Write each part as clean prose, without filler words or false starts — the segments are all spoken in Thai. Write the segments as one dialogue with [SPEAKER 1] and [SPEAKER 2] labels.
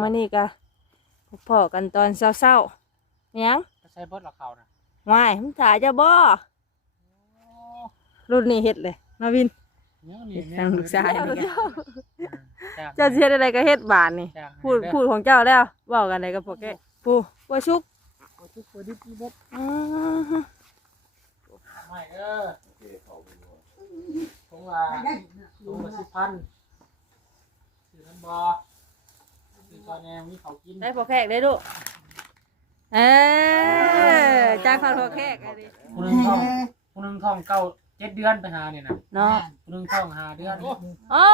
[SPEAKER 1] นี่กะพ่อกันตอนเศร้าๆยัง
[SPEAKER 2] จะใช้เบิร์ดหรอเขานะ
[SPEAKER 1] วายมึงถ่ายจะบ่รุ่นนี้เฮ็ดเลยมาวินทางลูกชายนี่เจ้าเฮ็ดอะไรก็เฮ็ดบานนี่พูดของเจ้าแล้วบอกกันอะไรกับพวกแกปูว่าชุก
[SPEAKER 2] ดิบเบิร์ดไม่ทงละ10,000ซื้อน้ำบอซื้อซอยแนวนี้เขากิน
[SPEAKER 1] ได้พอแขกได้ดูจ้างเขาพอแขกอะไร
[SPEAKER 2] คนนึงท่องเก้า7 เดือนไปหาเนี่ยนะ
[SPEAKER 1] เนาะ
[SPEAKER 2] คนนึงท่อง5 เดือน
[SPEAKER 1] โอ้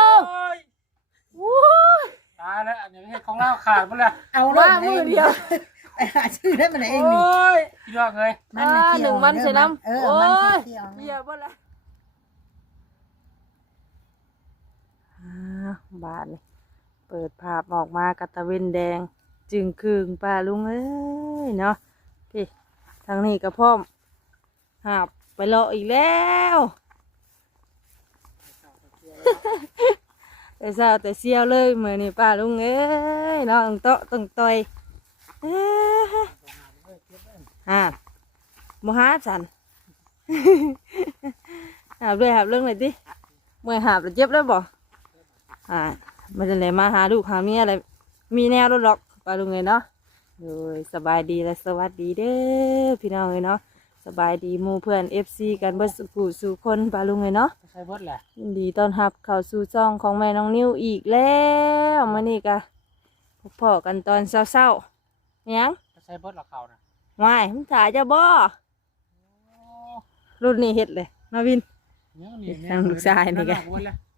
[SPEAKER 2] ตายแล้วอันนี้ให้ของเล่าขาดหมดเลย
[SPEAKER 1] เอาว่ามือเดียว
[SPEAKER 3] ไปหาชื่อได้มาไหนเองนี่
[SPEAKER 2] พี่น้องเลย
[SPEAKER 1] หนึ่งมันใช่น้ำโอ้ยเบียร์หมดละบาทนี่เปิดภาพออกมากระตะเวนแดงจึงคืงป้าลุงเอ้ยเนาะพี่ทางนี้กระพร้อมหาบไปรออีกแล้วแต่เช้าแต่เสี้ยวเลยเหมือนนี่ป้าลุงเอ้ยเนาะต้องโตต้องต่อยโมหาสันหาบเลยหาบเรื่องไหนดิเมื่อหาบแล้วเจ็บแล้วบ่มันจะไหนมาหาลูกหาเมียอะไรมีแนวรถหรอกป้าลุงเลยเนาะโดยสบายดีและสวัสดีเด้อพี่น้องเลยเนาะสบายดีหมู่เพื่อน FC กันเบิดสู่คนป้าลุงเลยเนาะ
[SPEAKER 2] ใช้เบิร์ดแหละ
[SPEAKER 1] ยินดีต้อนรับเข้าสู่ช่องของแม่น้องนิ้วอีกแล้วมานี่กะพ่อกันตอนเศร้าๆยัง
[SPEAKER 2] จะใช้เบิร์ดหรอเขานะ
[SPEAKER 1] วายมึงถ่ายจะบ่รุ่นนี้เฮ็ดเลยมาวินทางลูกชายนี่กัน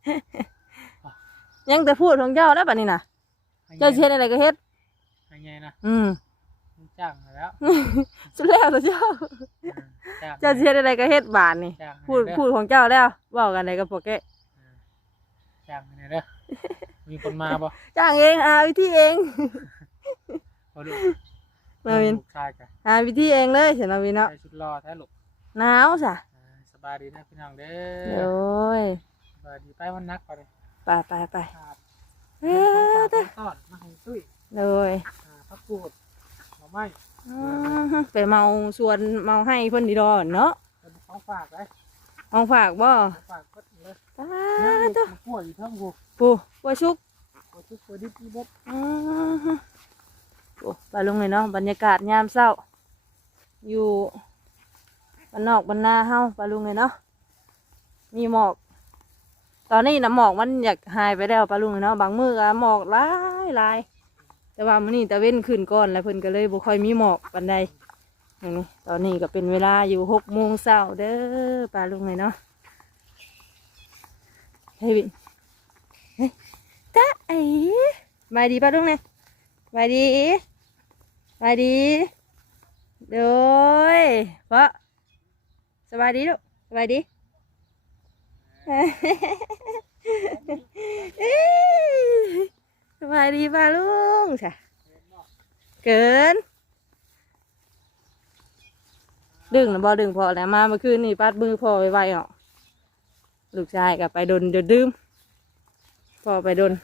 [SPEAKER 1] ยังแต่พูดของเจ้าแล้วป่ะนี่นะเจ้าเฮ็ดอะไรก็เฮ็ด
[SPEAKER 2] ยังไงนะจ้างแล้ว
[SPEAKER 1] สุดแล้วเจ้าเจ้าเฮ็ดอะไรก็เฮ็ดบานนี่พูดของเจ้าแล้วบอกกันอะไรกับพวกแก
[SPEAKER 2] จ้างไงเด้อมีคนมาบ่
[SPEAKER 1] จ้างเองวิธีเองมาวินวิธีเองเลยเห็นมาวินเนาะ
[SPEAKER 2] ใส่ชุดรอแท้ลูก
[SPEAKER 1] หนาวจ้ะ
[SPEAKER 2] สบายดีนะพี่น้องเด้
[SPEAKER 1] อโอ้ย
[SPEAKER 2] สบายดีไปวันนักไปเลย
[SPEAKER 1] ไป
[SPEAKER 2] ทอดมาให้ตุ้ย
[SPEAKER 1] เลย
[SPEAKER 2] พักกูดหน่อไม้
[SPEAKER 1] ไปเมาชวนเมาให้เพิ่นดีดอนเนาะ
[SPEAKER 2] ของฝากเลย
[SPEAKER 1] ของฝากบ่
[SPEAKER 2] ฝากก็เลย
[SPEAKER 1] ตัว
[SPEAKER 2] ป่วยอยู่ทั้งกู
[SPEAKER 1] ป่วยชุก
[SPEAKER 2] ป่วยดิบเบิด
[SPEAKER 1] ไปลงเลยเนาะบรรยากาศยามเช้าอยู่บ้านนอกบ้านนาเฮาไปลงเลยเนาะมีหมอกตอนนี้นะหมอกมันอยากหายไปแล้วไปลงเลยเนาะบางมื้อก็หมอกหลายแต่ว่ามื้อนี้ตะเว้นขึ้นก่อนแล้วเพิ่นก็เลยบ่ค่อยมีหมอกปานใดอย่างนี้ตอนนี้ก็เป็นเวลาอยู่6 โมงเช้าเด้อไปลงเลยเนาะเฮ้ยตาไอ้มาดีป้าลุงเนี่ยมาดีโดยเพราะสบายดีลูกสบายดีสบายดีป้าลุงใช่เกินดึงนะบ่ดึงพอแล้วมาเมื่อคืนนี่ปัดมือพอไวๆอ่ะลูกชายกับไปดนเดือดดื่มพอไปดน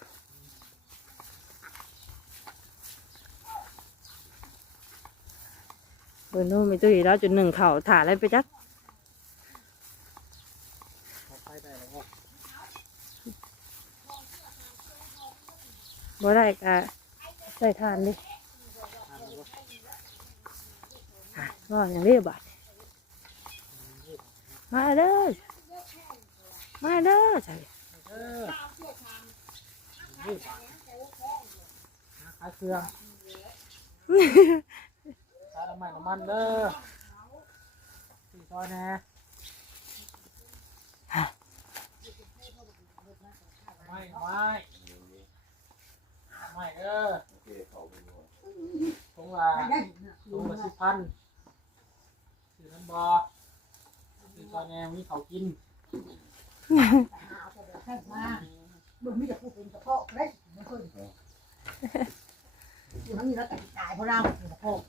[SPEAKER 1] เบอร์นู้นมีตู้อีกแล้วจุด1เข่าถ่าอะไรไปจักบ่ได้กะใส่ทานดิก็อย่างนี้บาทมาเด้อใส่
[SPEAKER 2] ขายเครื่องขายน้ำมันเด้อสี่ซอยแน่ไม่เด้อทงละ10,000ซื้อน้ำบอซื้อซอยแนวนี้เขากิน
[SPEAKER 3] มึงไม่จะพูดเป็นกระเพาะเลยไม่ค่อยอยู่ทั้งนี้แล้วแต่ตายเพราะเราเป็นกระเพาะ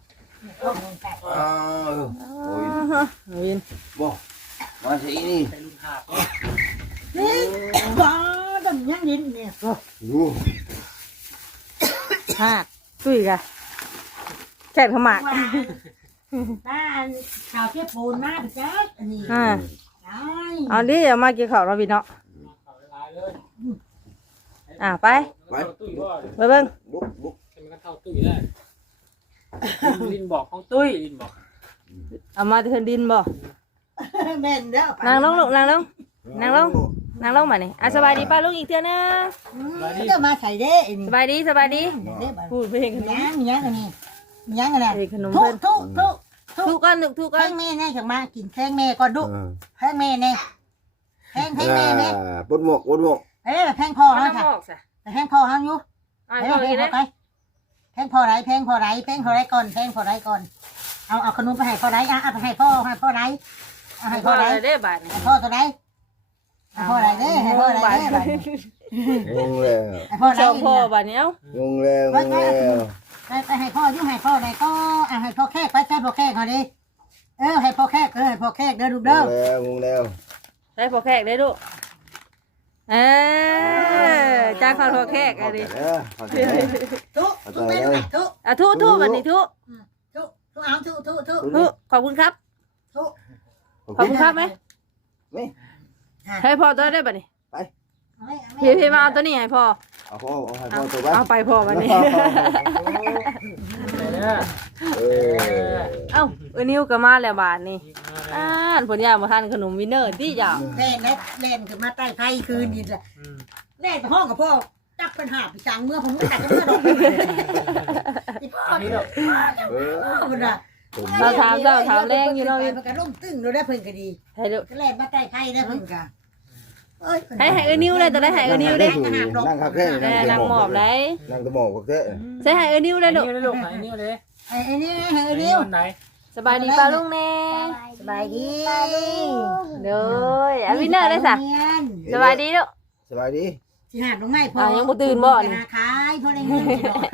[SPEAKER 1] วิน
[SPEAKER 4] บ่มาสินี่
[SPEAKER 2] ใส่ลุงหาบ
[SPEAKER 3] นี่บ้าดำยังยินเนี่ย
[SPEAKER 4] ดู
[SPEAKER 1] หาดตุ้ยกะแค่นขมาก
[SPEAKER 3] บ้านข่าวเทียบปูนมากจ้าอันนี้
[SPEAKER 1] อ่า
[SPEAKER 3] ได้
[SPEAKER 1] เอาดิเอามากินข้าวเราพี่เนาะ
[SPEAKER 2] เขาหลายเลย
[SPEAKER 1] ไป
[SPEAKER 2] ตุ้ยว่า
[SPEAKER 1] ไปเบิ่ง
[SPEAKER 4] บุกบุก
[SPEAKER 2] เป็นกันเท่าตุ้ยได้ลินบอกของตุ้ยลินบอก
[SPEAKER 1] เอามาที่เพิ่นดินบ่
[SPEAKER 3] แม่นเด้อ
[SPEAKER 1] นั่งลงลูกนั่งลงนั่งลงนั่งลงมานี่สบายดีป้าลุงอีกเทื่อนึง
[SPEAKER 3] เดี๋ยวมาใส่เด้อันนี้
[SPEAKER 1] สบายดีสบายดี
[SPEAKER 3] เด้บ่
[SPEAKER 1] พูดเพลงขนม
[SPEAKER 3] ยังอันนี้ยังอันนั้น
[SPEAKER 1] เพลงขนม
[SPEAKER 3] ทุ
[SPEAKER 1] เพิ่
[SPEAKER 3] ก
[SPEAKER 1] น
[SPEAKER 3] ทุก
[SPEAKER 1] ทุกกันลูกทุกกั
[SPEAKER 3] แพ
[SPEAKER 1] น
[SPEAKER 3] งแม่แน่จังมากินแพงแม่ก่อนดุแพงแม่แน่แพงแม่แน่
[SPEAKER 4] ปนหมกปนหมก
[SPEAKER 3] แพงพ่อ
[SPEAKER 1] เอา
[SPEAKER 3] ฮะ
[SPEAKER 1] น้ำ
[SPEAKER 3] ค่ะ
[SPEAKER 1] ออกซะ
[SPEAKER 3] แต่แพงพ่อฮังอยู่
[SPEAKER 1] เอา
[SPEAKER 3] แพ
[SPEAKER 1] ให้
[SPEAKER 3] ง
[SPEAKER 1] พ่อกิน
[SPEAKER 3] พ่อ
[SPEAKER 1] นะ
[SPEAKER 3] ไปแพงพ่อไรแพงพ่อไรแพงพ่อไรก่อนแพงพ่อไรก่อนเอาขนมไปให้พ่อไรเอาไปให้พ่อไรเอาให้
[SPEAKER 1] พ่
[SPEAKER 3] พ่
[SPEAKER 1] อ
[SPEAKER 3] อไร
[SPEAKER 1] อะไรได้บาทนี่
[SPEAKER 3] ให้พ่อตัวไรให้พ่อไรเด้ให้พ่อไรเด้
[SPEAKER 4] งงแล้ว
[SPEAKER 3] ให้พ่อไร
[SPEAKER 1] ชอบพ่อบาทนี้เอ้าง
[SPEAKER 4] งแล้วงงแล้ว
[SPEAKER 3] ไปให้พ่อยุ่ให้พ่อไรก็ให้พ่อแขกไปใช้พ่อแขกเขาดิให้พ่อแขกให้พ่อแขกเด้อลูก
[SPEAKER 4] ง
[SPEAKER 3] เด้อง
[SPEAKER 4] แล้วงงแล้ว
[SPEAKER 1] ได้พ่อแขกได้ลูกจ้างข้าวพ่อแขกอะไรดิ
[SPEAKER 3] ทุทุแม่ทุทุ
[SPEAKER 1] ทุบาทนี้ทุ
[SPEAKER 3] ทุเอาทุทุทุ
[SPEAKER 1] ขอบคุณครับ
[SPEAKER 3] ทุ
[SPEAKER 1] ขอบคุณครับไหมให้พ่อตัวได้บาทนี้พี่มาเอาตัวนี้ให้พ่อ
[SPEAKER 4] เอาพ่อเอาให้พ่อตัวบ้า
[SPEAKER 1] เอาไปพ่อวันนี้
[SPEAKER 4] เออ
[SPEAKER 1] เอ้านิ้วก็มาแล้วบาทนี่ผลยามาทานขนมวินเนอร์ที่ยาว
[SPEAKER 3] เล่นขึ้นมาใต้ไฟคืนนี่แหละเล่นไปห้องกับพ่อจักปัญหาไปจังเมื่อผมไม่ตัดกันเมื่อดอกที่พ่อนี่ดอก
[SPEAKER 4] เออ
[SPEAKER 3] คุณอ่ะ
[SPEAKER 1] เราถามแรงอยู่เนาะ
[SPEAKER 3] มันก็ล่มตึ้งเราได้เพิ่นก็ดี
[SPEAKER 1] ให้ดู
[SPEAKER 3] ก็เล่นมาใต้ไฟได้เพิ่นก็
[SPEAKER 1] ให้นิ้วเลยตัวได้ให้นิ้วได้
[SPEAKER 4] นั่งคาเฟ่
[SPEAKER 1] นางหมอบได้
[SPEAKER 4] นั่งตะหมอบคาเฟ่
[SPEAKER 1] ใช้ให้นิ้วได้
[SPEAKER 2] นี่
[SPEAKER 1] ลูก
[SPEAKER 2] เลยลูกไหนนี่เลย
[SPEAKER 3] ไอ้นี่ไอ้
[SPEAKER 2] นี่
[SPEAKER 3] นิ้ว
[SPEAKER 2] วันไหน
[SPEAKER 1] สบายดีป้าลุงแน่
[SPEAKER 3] สบายดี
[SPEAKER 1] เด้อวินเนอร์ได้สะสบายดีลูก
[SPEAKER 4] สบายดี
[SPEAKER 3] สิหาดลงไม้พอขายพอได้เงิน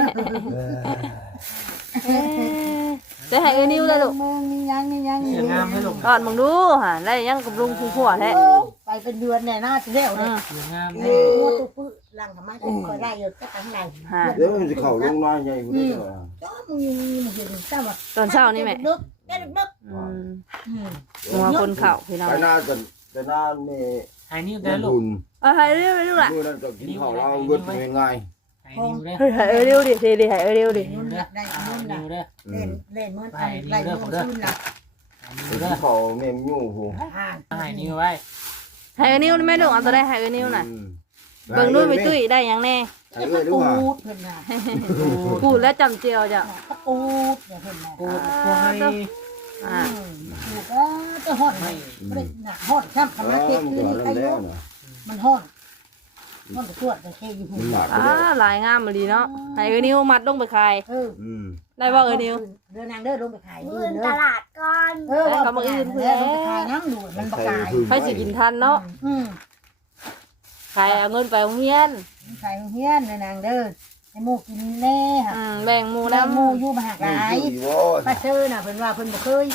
[SPEAKER 1] ใช้ให้นิ้วได้ลูก
[SPEAKER 3] มึงนี่ยัง
[SPEAKER 2] เสียงามให้ลูก
[SPEAKER 1] ก่อนมึงดูฮะได้ยังกับลุงคุ้มผัวแท้
[SPEAKER 3] ไปเป็นเดือนแน่น่าจะเร็วเลย
[SPEAKER 2] เสียงาม
[SPEAKER 3] โอ้ตุ๊ปื้ลังธรรมะก็ได้อยู่ก็ทั้งใน
[SPEAKER 4] เดี๋ยวมันจะเข่าลงน้อยใหญ่กูได้เหรอ
[SPEAKER 3] จ้ามึงเห็นเจ้าว่า
[SPEAKER 1] ตอนเช้านี่แม่
[SPEAKER 3] นึกได้นึก
[SPEAKER 1] หัวคนเข่าพี่น้อง
[SPEAKER 4] ไปหน้ากันไปหน้านี่
[SPEAKER 2] ไอ้นี่ได้ลูก
[SPEAKER 4] บุญ
[SPEAKER 1] ให้นิ้วไปลูกล่ะ
[SPEAKER 4] มือนั้นก็กินข้าวเราเวิร์ดง่าย
[SPEAKER 2] ไอ้นิ้วได้
[SPEAKER 1] ให้นิ้วดิดิให้นิ้วดิ
[SPEAKER 3] นุ่นได้นุ่น
[SPEAKER 2] นิ้วได้
[SPEAKER 3] เล่นเล่นมันไล่นุ่นขึ้นละ
[SPEAKER 4] กินข้าวเมมยู่หู
[SPEAKER 2] ไอ้นิ้วไว้
[SPEAKER 1] ให้นิ้วแม่ลูกเอาตัวได้ให้นิ้วน่ะเบิ่งด้วยไปตุ้ยได้ยังแน่
[SPEAKER 4] ไอ้เอ้ยดูว่า
[SPEAKER 3] ปูดเพิ่นน่ะ
[SPEAKER 1] พูดแล้วจำเจียวจ้ะ
[SPEAKER 3] ปูดเดี๋ยวเพิ่นน่ะ
[SPEAKER 2] กูควาย
[SPEAKER 3] ปูก็จะฮอดไม่ได้หนักฮอดช้ำธรรมะเทศคือนี่ใครรู้มันฮอดมันก็ตรวจแต่แค่อยู่หู
[SPEAKER 1] ลายงามมาดีเนาะให้นิ้วมัดลงไปขาย ได้บ่นิ้ว
[SPEAKER 3] เดินนางเดินลงไปขาย
[SPEAKER 5] เดินตลาดก่อน
[SPEAKER 3] ลงไปขายน้ำดูมันประกาย
[SPEAKER 1] ให้สิกินทันเนาะขายเอาเงินไปโรงเรียน
[SPEAKER 3] ขายเฮียนนางเดินให้หมูกินแน่ค่ะ
[SPEAKER 1] แบ่งหมู
[SPEAKER 3] แล้ว
[SPEAKER 1] น้ำ
[SPEAKER 3] หมูอยู่มหาหลายป้าเชอน่ะเพิ่นว่าเพิ่นบ่เคย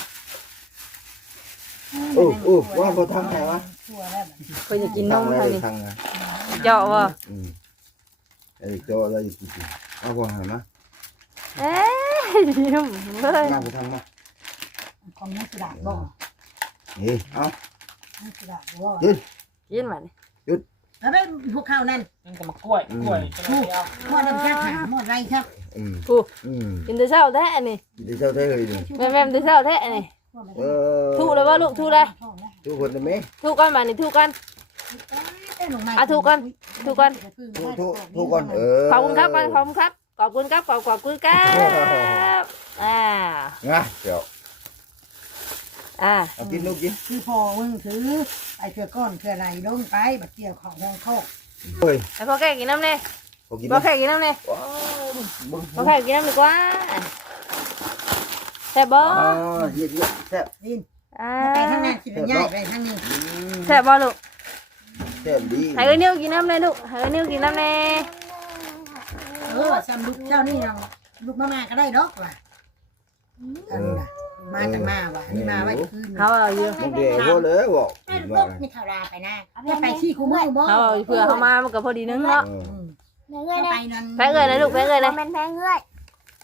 [SPEAKER 4] ว่าเขาทำไงวะ
[SPEAKER 3] ชั่วแล้ว
[SPEAKER 1] เพิ่นจะกินนม
[SPEAKER 4] ทา
[SPEAKER 1] เท่าง นี้
[SPEAKER 4] ทางไง
[SPEAKER 1] เจาะบ่
[SPEAKER 4] ไอ้โจ้เราอยู่กี่ปีเอาพอหามา
[SPEAKER 1] เอ๊ะยิ้มเฮ้ย
[SPEAKER 4] นั่งไปทางมา
[SPEAKER 3] ของนักสุดาบ่
[SPEAKER 4] เฮ้ยเอา
[SPEAKER 3] นักสุดาบ่
[SPEAKER 1] กินมาดิ
[SPEAKER 3] แล้วเป็นพวกข้าวนั่น
[SPEAKER 2] นั่นก็มากล้วยกล้วยจะไม่เอา
[SPEAKER 3] หม้อน้ำชาหาหม้อไรครับ
[SPEAKER 1] กูกินแต่เช้าแท้นี่
[SPEAKER 4] เดี๋ยวเจ้าได้เลยดิ
[SPEAKER 1] แม่แต่เช้าแท้นี่ถูกเลยบ่ลูกถูกเลย
[SPEAKER 4] ทุกคนได้ไหม
[SPEAKER 1] ถูกกันมานี่ถูกกันถูกกัน
[SPEAKER 4] ทุกคน
[SPEAKER 1] ขอบคุณครับกันขอบคุณครับขอบคุณครับขอบคุณครับ
[SPEAKER 4] งะเดี๋ยวเอากินลูกกิน
[SPEAKER 3] คือพอมึงถือไอ้เถื่อก้อนเถื่อไรลงไปบัดเกี่ยวของทองโคก
[SPEAKER 4] เฮ้ย
[SPEAKER 1] ไอ้พ่อแก่กินน้ำเนี่ย
[SPEAKER 4] พอกิน
[SPEAKER 1] พ่อแก่กินน้ำเนี่ยพ่อแก่กินน้ำดีกว่าแซ่บบ่
[SPEAKER 4] เย็นแซ่บ
[SPEAKER 3] ดินไปทางนั้นสิเป็นใหญ่ไปทางนี้
[SPEAKER 1] แซ่บบ่ลูก
[SPEAKER 4] แซ่บดี
[SPEAKER 1] ให้เอ้ยนิ้วกินน้ำเลยลูกให้เอ้ยนิ้วกินน้ำเลย
[SPEAKER 3] ซ้ำลูกเจ้านี่เราลูกมาก็ได้ดอกว่ะมาจากมาว่ะนี่มาไว้คืน
[SPEAKER 1] เขาเอาอยู่
[SPEAKER 4] มันเดี๋ยวพอเลยบอก
[SPEAKER 3] ลูกมีข่าวราไปนะจะไปขี้คู่มือบ่
[SPEAKER 1] เขาเอาเผื่อเขามามันก็พอดีนึงเนาะ
[SPEAKER 5] แพงเงย
[SPEAKER 3] ไป
[SPEAKER 5] นะ
[SPEAKER 3] นั่น
[SPEAKER 1] แพ้เอ้ยนะลูกแพ้เอ้ยนะ
[SPEAKER 5] มันแพงเงย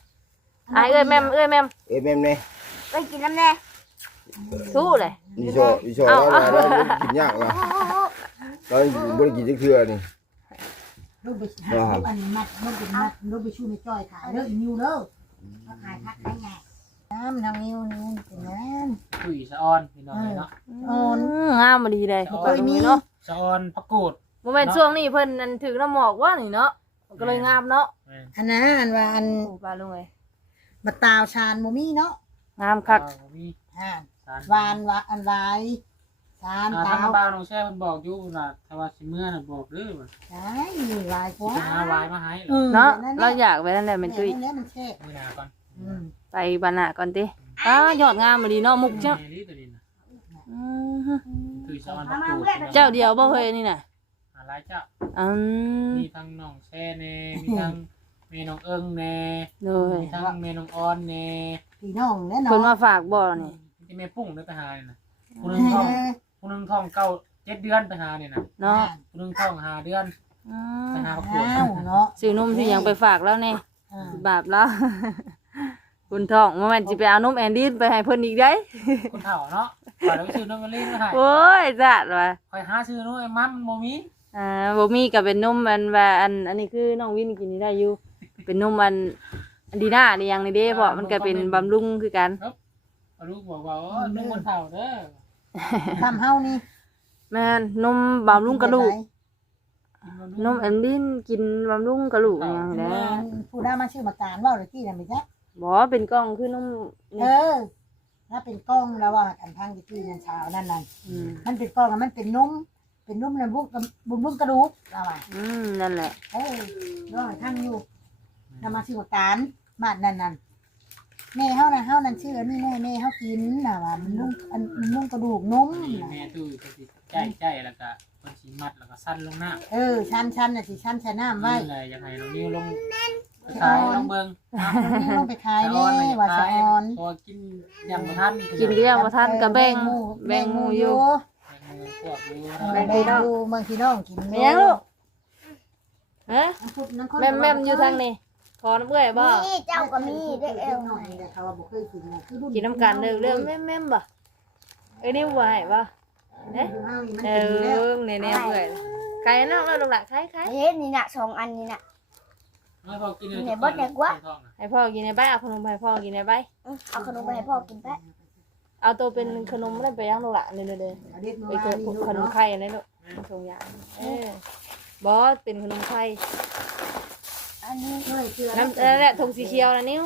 [SPEAKER 1] เอ้ยแม่ม
[SPEAKER 4] เอ้ยแม่เนี่ย
[SPEAKER 5] ไปกินน้ำแน่
[SPEAKER 1] สู้เลย
[SPEAKER 4] อีโชแล้วกินยากว่ะเราบ่ได้กินจักเทื่อนี่
[SPEAKER 3] ลูกไปหาอันมัดลูกไปมัดลูกไปชูในจ้อยขายเด้ออีนิวเด้อมาขายพักขายใหญ่น้ำทางนิ้วเป็นงาน
[SPEAKER 2] คุยสะออนพี่น้องเนาะ
[SPEAKER 1] งามมาดีเลยปลาลุงเนาะ
[SPEAKER 2] สะออนผักกูด
[SPEAKER 1] โมเมนต์ช่วงนี้เพิ่นอันถือน้ำหมอกว่านี่เนาะมันก็เลยงามเนาะ
[SPEAKER 3] อันนั้นอันว่าอัน
[SPEAKER 1] ปลาลุงเลย
[SPEAKER 3] มาตาวชานโมมี่เนาะ
[SPEAKER 1] งามคัก
[SPEAKER 2] มี
[SPEAKER 3] วานวาอันวายชาน
[SPEAKER 2] ทา
[SPEAKER 3] ตาง ว
[SPEAKER 2] บ้านน้องแช่มันบอกอยู่น่ะถ้าว่าสิเมื่อน่ะบอกเด้อว่า
[SPEAKER 3] ใช่วายกว่า
[SPEAKER 2] สิหาวายมาให้
[SPEAKER 1] เนาะเราอยากไปนั่นแหละเป็นตุ้ย
[SPEAKER 3] แล้วมันแช่
[SPEAKER 2] มื้อหน้าก่อน
[SPEAKER 1] ไปบานะก่อนติยอดงามมาดีเนาะมุกเจ้า
[SPEAKER 2] นี่ตัวนี้น่ะคือสะออนผักกูด
[SPEAKER 1] เจ้าเดียวบ่เคยนี่น่ะ
[SPEAKER 2] หาหลายเจ้า
[SPEAKER 1] ม
[SPEAKER 2] มีทั้งน้องแช่แน่มีทั้งแม่น้องเอิงแน่
[SPEAKER 1] เลย
[SPEAKER 2] มีทั้งแม่น้องออนแน่
[SPEAKER 3] พี่น้องแน่นอ
[SPEAKER 1] เพิ่น
[SPEAKER 3] น
[SPEAKER 1] มาฝากบ่นี่
[SPEAKER 2] ที่แม่ปุ้งได้ไปหาเนี่ยน่ะผู้นึงท้อง7 เดือนไปหาเนี่ยน่ะ
[SPEAKER 1] เนาะ
[SPEAKER 2] ผู้นึงท้อง5 เดือนไปหาผักกูด
[SPEAKER 3] เนาะ
[SPEAKER 1] ซื้อนมที่ยังไปฝากแล้วนี่บาปแล้ว คุณทองว่ามันสิไปเอานมแอนดี้ไปให้เพิ่นอีกได้
[SPEAKER 2] คนเฒ่าเนาะขอยไปซื้อนมมาเล่นมาให้
[SPEAKER 1] โอ้ยจัดว่ะ
[SPEAKER 2] คอยหาซื้อนมไอ้มัมโมมี
[SPEAKER 1] บ่มีก็เป็นนมอันว่าอันนี้คือน้องวินกินนี่ได้อยู่ เป็นนมอันดีหน้านี่ยังนี่เด้เพราะมันก็เป็นบำรุงคือกัน
[SPEAKER 2] ลูกบอกว่านุ่มคนเฒ่าเด้อ
[SPEAKER 3] ทำเฮานี่
[SPEAKER 1] แม่นนมบำรุงกระดูกนมแอนดี้กินบำรุงกระดูกอหยังแหละ
[SPEAKER 3] ผู้ได้มาชื่อมาการว่าหรือที่นั่นไม่ใช่
[SPEAKER 1] บ่เป็นกล้องคือนม
[SPEAKER 3] ถ้าเป็นกล้องแล้วว่าอันทางที่นั่นเช้านั่นนั่น
[SPEAKER 1] อืม
[SPEAKER 3] มันเป็นกล้องมันเป็นนุ่มแล้วบุ้มกระดูกเราอ่ะ
[SPEAKER 1] นั่นแหละ
[SPEAKER 3] รอท่านอยู่นำมาชื่อมาการมานั่นแม่เฮานั่นชื่อนี่แม่เฮากินน่ะว่ามันนุ่มกระดูกนุ่ม
[SPEAKER 2] แม่ตู้ก็สิใจแล้วก็คนสิมัดแล้วก็สั้นลงหน้า
[SPEAKER 3] ชั้นน่ะสิชั้นใส่น้ำไว้
[SPEAKER 2] นี่เลยยังไงน้องนิ้วลงขายลงเบิ่ง
[SPEAKER 3] นี่ลงไปขายแน่ว่าสะออน
[SPEAKER 2] พอกินยังบ่ทัน
[SPEAKER 1] กินเรื่องบ่ทันก็แบ่งหมู่อยู่
[SPEAKER 2] พวกอยู่
[SPEAKER 3] แบ่งอยู่บางทีน้องกิน
[SPEAKER 1] แม่ยังลูกฮะแม่มอยู่ทางนี้ขอน้ำเอื้อยบ่
[SPEAKER 5] นี่เจ้าก็มีได้เอว
[SPEAKER 3] หน่อยแต่เขาว่าบ่เคยกิน
[SPEAKER 1] กินน้ำกันเรื่องแม่มบ่เอ้ยนี่บ่ให้บ่เนี่ยเนี่ยเอื้อยใครน้องแล้วลูกหล่ะใคร
[SPEAKER 5] เฮ็ดนี่น่ะ2 อันนี่น่ะ
[SPEAKER 2] ไม่พอกินเลย
[SPEAKER 1] ให้พ่อกินในใบเอาขนมให้พ่อกินในใบ
[SPEAKER 5] เอาขนมไปให้พ่อกินไป
[SPEAKER 1] เอาตัวเป็นขนมอะไรไปย่างลูกหล่ะเด้อไปเกิดขนมไข่อะไรลูกทรงยางบอสเป็นขนมไข่
[SPEAKER 5] อันนี้
[SPEAKER 1] น้ำนั่นแหละทงสีเขียวนะนิ้ว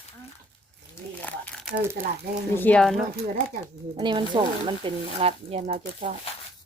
[SPEAKER 3] ตลาดแดง
[SPEAKER 1] สีเขียวนุ่
[SPEAKER 3] คือได้จาก
[SPEAKER 1] อันนี้มันส่งมันเป็นงัดยันเราจะช่อง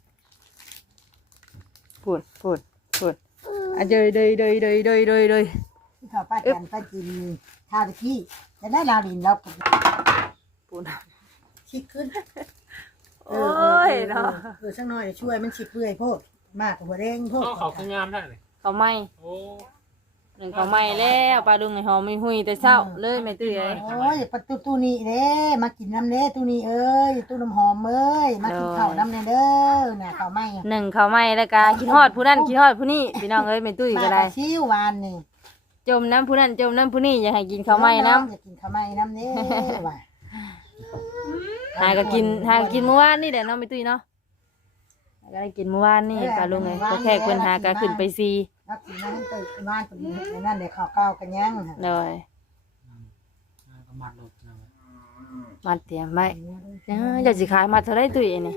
[SPEAKER 1] พูดอ่ะเดย
[SPEAKER 3] เขาป้าจันป้าจินข้าวตะกี้จะได้ลาวดินเรา
[SPEAKER 1] พูด
[SPEAKER 3] ชิดขึ้น
[SPEAKER 1] โอ้ยเนาะ
[SPEAKER 3] สักหน่อยช่วยมันชิดเปื่อยโพดมากหัวแดงโพด
[SPEAKER 2] เขาคืองามได้เลย
[SPEAKER 1] เขาไม่
[SPEAKER 2] โอ้
[SPEAKER 1] หนึ่งเขาไม่แล้วปลาดุงในหอมไม่หุยแต่เศร้าเลยไม่ตื่นเลย
[SPEAKER 3] โอ้ยประตูตู้นี้เด้มากินน้ำเด้ตู้นี้เอ้ยตู้น้ำหอมเอ้ยมากินข้าวน้ำเด้อน่ะข้าวไหม้
[SPEAKER 1] หนึ่งเขาไม่แล้วก็คิดฮอดผู้นั้นคิดฮอดผู้นี้พี่น้องเอ้ยไม่ตื่นก็ได้
[SPEAKER 3] ชิววานนี่
[SPEAKER 1] จมน้ำผู้นั้นจมน้ำผู้นี้อย่าให้กินข้าวไหม้น้
[SPEAKER 3] อยากกินข้าวไหม้น้ำเด้ว่ะ
[SPEAKER 1] ำหาก็กินเมื่อวานนี่แหละเนาะไม่ตื่นเนาะก็ได้กินเมื่อวานนี่ปลาลุงไงก็แค่เพิ่นหาก็ขึ้นไปซี
[SPEAKER 3] รับกินน้ำตื่นบ้านตื่นนั่นเดี๋ยวข้าวเก้ากันยัง
[SPEAKER 1] เลย
[SPEAKER 2] ก็มัดลงนะ
[SPEAKER 1] มัดเตรียมไว้อยากสิขายมัดเท่าไรตุ้ยนี่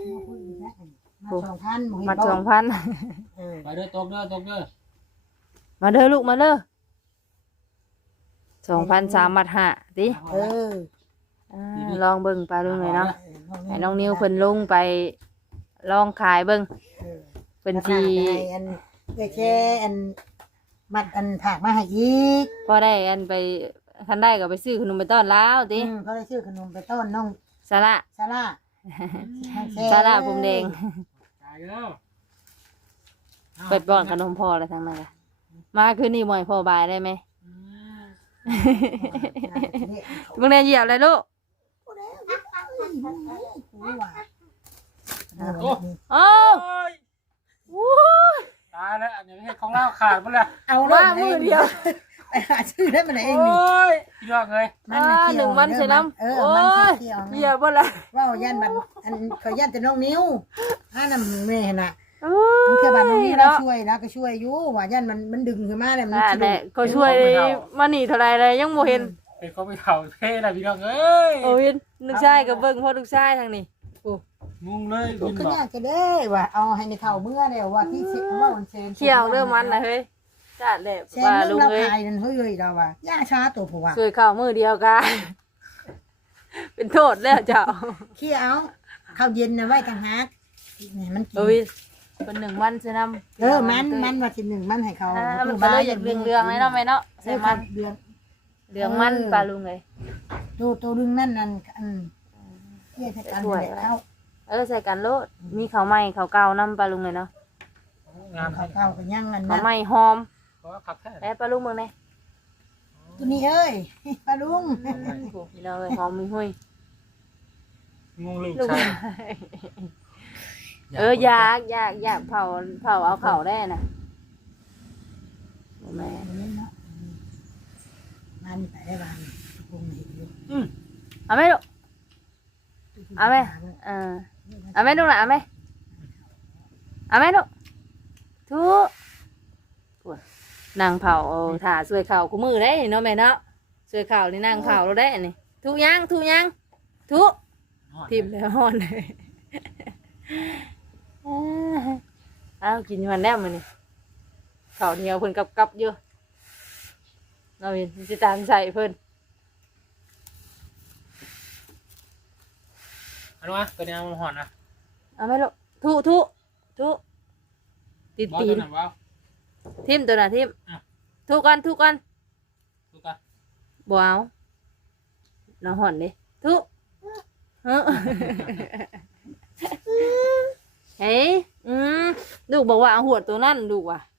[SPEAKER 3] มา2,000
[SPEAKER 1] 2,000
[SPEAKER 2] ไปเด้อตกเด้อ
[SPEAKER 1] มาเด้อลูกมาเด้อ2,300มัด5ติลองเบิ่งปลาลุงเลยเนาะให้น้องนิวเพิ่นลงไปลองขายเบิ่งเพิ่นสิ
[SPEAKER 3] อันแค่อันมัดอันผักมาให้อีก
[SPEAKER 1] พอได้อันไปคันได้ก็ไปซื้อขนมไปต้อนแล้วติ
[SPEAKER 3] เขาได้ชื่อขนมไปต้นน้อง
[SPEAKER 1] สาระ
[SPEAKER 3] ซาร่า
[SPEAKER 1] สาระผมแดง
[SPEAKER 2] ตายแล้ว
[SPEAKER 1] ไปป้อนขนมพ่อแล้วทางนั้นก็มาคืนนี้บ่ให้พ่อบายได้ไหมมึงได้เหยียบเลยลูกโอ้โห
[SPEAKER 2] ตายแล้วอันนี้ให้ของเราขาดหมดแล้ว
[SPEAKER 3] เอา
[SPEAKER 1] ว่ามือเดียว
[SPEAKER 3] ไปหาชื่อได้มาไหนเอง
[SPEAKER 2] โอ้
[SPEAKER 3] นี่
[SPEAKER 2] ยพี่น้องเอ้ย
[SPEAKER 3] มันน่ะเกี่ยว
[SPEAKER 1] หนึ่งมันใช่น้ำ
[SPEAKER 3] เออ
[SPEAKER 1] โอ้
[SPEAKER 3] มัน
[SPEAKER 1] ย
[SPEAKER 3] เกี่ยว
[SPEAKER 1] เหี้ยบ่ละ
[SPEAKER 3] ว่าย่านบันอันเขาย่านแต่น้องนิ้วถ้านำแม่น่ะ
[SPEAKER 1] โอ้
[SPEAKER 3] มันคือบันน้องนิ้วเรา
[SPEAKER 1] เนาะ
[SPEAKER 3] ช่วยนะก็ช่วยอยู่ว่าย่านมันดึงขึ้นมาเลยมัน
[SPEAKER 1] อ่า
[SPEAKER 3] สิ
[SPEAKER 1] แหละก็ช่วยมานี่เท่าไรเลยยังบ่เห็น
[SPEAKER 2] เป็นเขาไปเข่าเท่นะพี่น้องเอ้ย
[SPEAKER 1] โอ้ยลูกชายก็เบิ่งพ่อลูกชายทางนี้โอ้
[SPEAKER 2] งงเลย
[SPEAKER 3] ลู
[SPEAKER 2] บิ
[SPEAKER 3] ก
[SPEAKER 2] น
[SPEAKER 3] ก็
[SPEAKER 2] บอก
[SPEAKER 3] ยากจะได้ว่าเอาให้ในเท่าเมื่อเดียวว่าที่เสียว่ามันเซน
[SPEAKER 1] เขี่ยวเริ่มมันนะเฮ้ยจ้าแหละ
[SPEAKER 3] เซน
[SPEAKER 1] ว่า
[SPEAKER 3] เรื่
[SPEAKER 1] ลุ
[SPEAKER 3] อง
[SPEAKER 1] ง
[SPEAKER 3] เรา
[SPEAKER 1] เอ้ย
[SPEAKER 3] ขายนั่นเฮ้ยเราว่าย่าช้าตัวผัว
[SPEAKER 1] ช่วยข้าวมือเดียวกัน เป็นโทษแล้วเจ้า
[SPEAKER 3] เขี้ยวข้าวเย็นนะไว้ต่างหากนี่มันกิน
[SPEAKER 1] โอ้ยคนหนึ่งมันใช่น้ำ
[SPEAKER 3] มันว่าสิหนึ่งมันให้เขา
[SPEAKER 1] มันก็เลยอยากเรืองๆเลยเนาะแม่เนาะใส่มัน
[SPEAKER 3] เดือน
[SPEAKER 1] เรืองมันปลาลุงเลย
[SPEAKER 3] ตัวดึงนั่นเกี่ยกันเข้า
[SPEAKER 1] ใส่กันโลดมีข้าวไหม้ข้าวเก่าน้ำปลาลุงเลยเนาะ
[SPEAKER 2] งาม
[SPEAKER 3] เขาเข้ากันยังกัน
[SPEAKER 1] ข้าว
[SPEAKER 3] นะ
[SPEAKER 1] ไหม้หอม
[SPEAKER 2] เพราะว่าขับแท้
[SPEAKER 1] แล้วปลาลุงเมืองไหน
[SPEAKER 3] ตัวนี้เอ้ยปลาลุง
[SPEAKER 1] โอ้ยเราเลยหอมมีหุ้ย
[SPEAKER 2] งงลูก
[SPEAKER 1] ลูก
[SPEAKER 2] ชาย
[SPEAKER 1] อยากเผาเอาเข่าได้นะแม่
[SPEAKER 3] มันแต่ได้บ้านคงเห็นอยู่
[SPEAKER 1] เอาไหมลูกเอาไหมเอาไหมลูกหล่ะเอาไหมเอาไหมลูกทุนางเผาถ่าสวยเข่ากูมือได้เนาะแม่เนาะสวยเข่านี่นางเผาเราได้นี่ทุยังทุทิมแล้วห่อนเลยเอากินมันแล้วมันนี่เข่าเหนียวเพิ่นกับอยู่เราเห็นสิตามใส่เพิ่น
[SPEAKER 2] อันว่าตัวนี้มันหอนนะ
[SPEAKER 1] เอาไหมลูกทุติด
[SPEAKER 2] บอส
[SPEAKER 1] ตี
[SPEAKER 2] ตัวน ไหนวะ
[SPEAKER 1] ทิมตัวน่ะทิม
[SPEAKER 2] อ่ะ
[SPEAKER 1] ทุก่อน
[SPEAKER 2] ดูกัน
[SPEAKER 1] บ่เอาน้องห่อนดิทุเฮ้เฮ้ยลูกบอกว่าเอาหัวตัวนั่นลูกว่ะ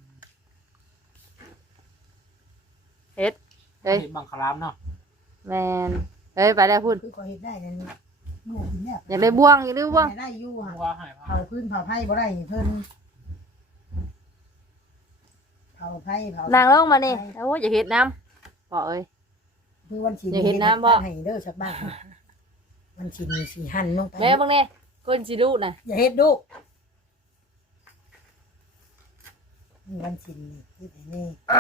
[SPEAKER 1] เฮ็ด
[SPEAKER 2] เห็นบังคลามเนาะ
[SPEAKER 1] แมนเฮ้ยไปแล้วพูด
[SPEAKER 3] คือก็เห็นได้นั่นเมื่อกินเนี่ย
[SPEAKER 1] อยากได้บ่วง
[SPEAKER 3] ได้อยู่
[SPEAKER 2] หั
[SPEAKER 3] ค่ะ
[SPEAKER 2] วหาย
[SPEAKER 3] เผาพื้นเผาไผ่บ่ได้เพิ่นเผาไผ่เผาน
[SPEAKER 1] างลงมานี่โอ้ยอยากเห็ดน้ำปอเอ้ย
[SPEAKER 3] คือวันชิน
[SPEAKER 1] อย่าเห็นน้ำบ่
[SPEAKER 3] ให้เด้อชาวบ้านวันชินมีสีหั่นลงไป
[SPEAKER 1] แม่บังเนี่ยคนสิรู้น่ะ
[SPEAKER 3] อย่าเฮ็ดดูวันชินนี่เฮ็ดให้นี่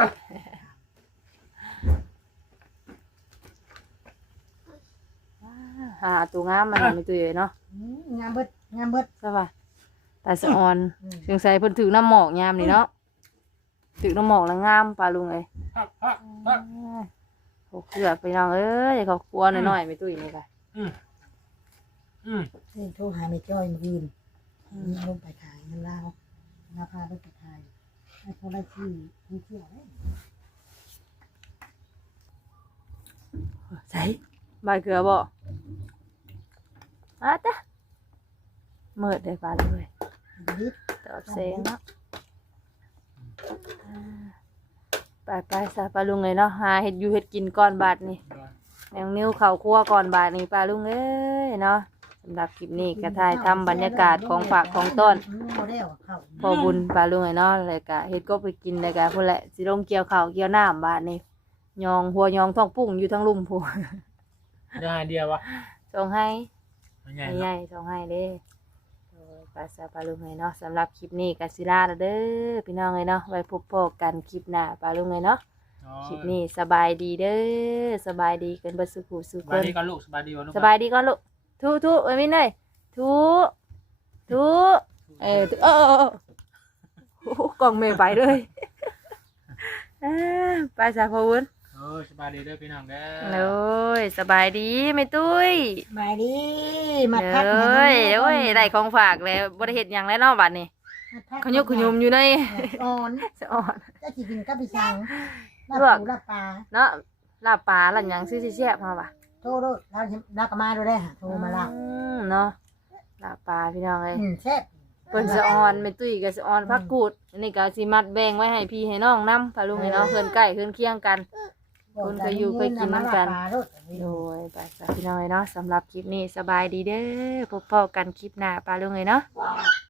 [SPEAKER 1] หาตัวงามมันมีตัวใหญ่เนาะ
[SPEAKER 3] งามเบิด
[SPEAKER 1] ใช่ป่ะตาสะออนสงสัยเพิ่นถือน้ำหมอกยามนี่เนาะถือน้ำหมอกแล้วงามปลาลุงเอ้ยโอ้เกือบไปน้องเอ้ยเขากลัวหน่อยๆไม่ตุ้ยนี่ค่ะ
[SPEAKER 3] เฮ้ยโทรหาแม่จ้อยมื้ออื่นนี่ลงไปขายเงินลาวนาพาไปขายให้เขาได้ที่ท่องเที่ยวได้
[SPEAKER 1] ใส่ใบเกลือบ่จ้ะเมิดได้ปลาลุงเลย
[SPEAKER 3] นิด
[SPEAKER 1] ตอบเสียงเนาะไปซะปลาลุงเลยเนาะหาเห็ดอยู่เห็ดกินก่อนบาทนี่แมงนิ้วเข่าคั่วก่อนบาทนี่ปลาลุงเอ้ยเนาะสำหรับคลิปนี้กระทายทำบรรยากาศของฝากของต้น
[SPEAKER 3] บ่ได้เอาเข้า
[SPEAKER 1] พอบุญปลาลุงเลยเนาะเลยกะเห็ดก็ไปกินเลยกะพุ่นแหละสิลงเกี่ยวข้าวเกี่ยวน้ำบาทนี่ยองหัวยองท้องปุ้งอยู่ทั้งลุ่มพู
[SPEAKER 2] ได้เดียววะ
[SPEAKER 1] ส่งให้
[SPEAKER 2] ใหญ่
[SPEAKER 1] ใหญ่ส่งให้เด้ปลาซาปลาลุงเลยเนาะสำหรับคลิปนี้กสิลาแล้วเด้อพี่น้องเลยเนาะไว้พบพบกันคลิปหน้าปลาลุงเลยเนาะคลิปนี้สบายดีเด้อสบายดีกันเบิดสุขุสุข
[SPEAKER 2] สบาย
[SPEAKER 1] น
[SPEAKER 2] ดีก่อนลูกสบายดีก่อนลูก
[SPEAKER 1] สบายดีก่อนลูกทุเอ้ยมินเลยทุโอ้โหกล่องเมย์ไปเลยไปสาพวุ้น
[SPEAKER 2] สบายดีเด้อพี่น้องเด้อ
[SPEAKER 1] เลยสบายดีไม่ตุ้ย
[SPEAKER 3] บายดีมาทัก
[SPEAKER 1] เลยได้ของฝากแล้วบริเหตุอย่างแล้วเนาะบัดนี้ขยุกขยุมอยู่ใน
[SPEAKER 3] อ่อน
[SPEAKER 1] สะอ่อน
[SPEAKER 3] จะสิกินกับพี่ช้างลา
[SPEAKER 1] ลวก
[SPEAKER 3] ปูลาปลา
[SPEAKER 1] เนาะลาบปลาหลังยังซื้อแซ่บมาป่ะ
[SPEAKER 3] โทรโดแล้วก็มาดูได้ฮะโทรมาลา
[SPEAKER 1] เนาะลาบปลาพี่น้องเลย
[SPEAKER 3] แซ่บ
[SPEAKER 1] เพิ่นสะอ่อนไม่ตุ้ยก็สะอ่อนพักกูดอันนี้ก็สิมัดแบ่งไว้ให้พี่ให้น้องนำพาลุงให้น้องเพิ่นใกล้เพิ่นเคียงกัน คนเคยอยู่เคยกินเหมือนกัน โดยไปสาพี่น้องเลยเนาะสำหรับคลิปนี้สบายดีเด้อพบกันคลิปหน้าปลาลุงเลยเนาะ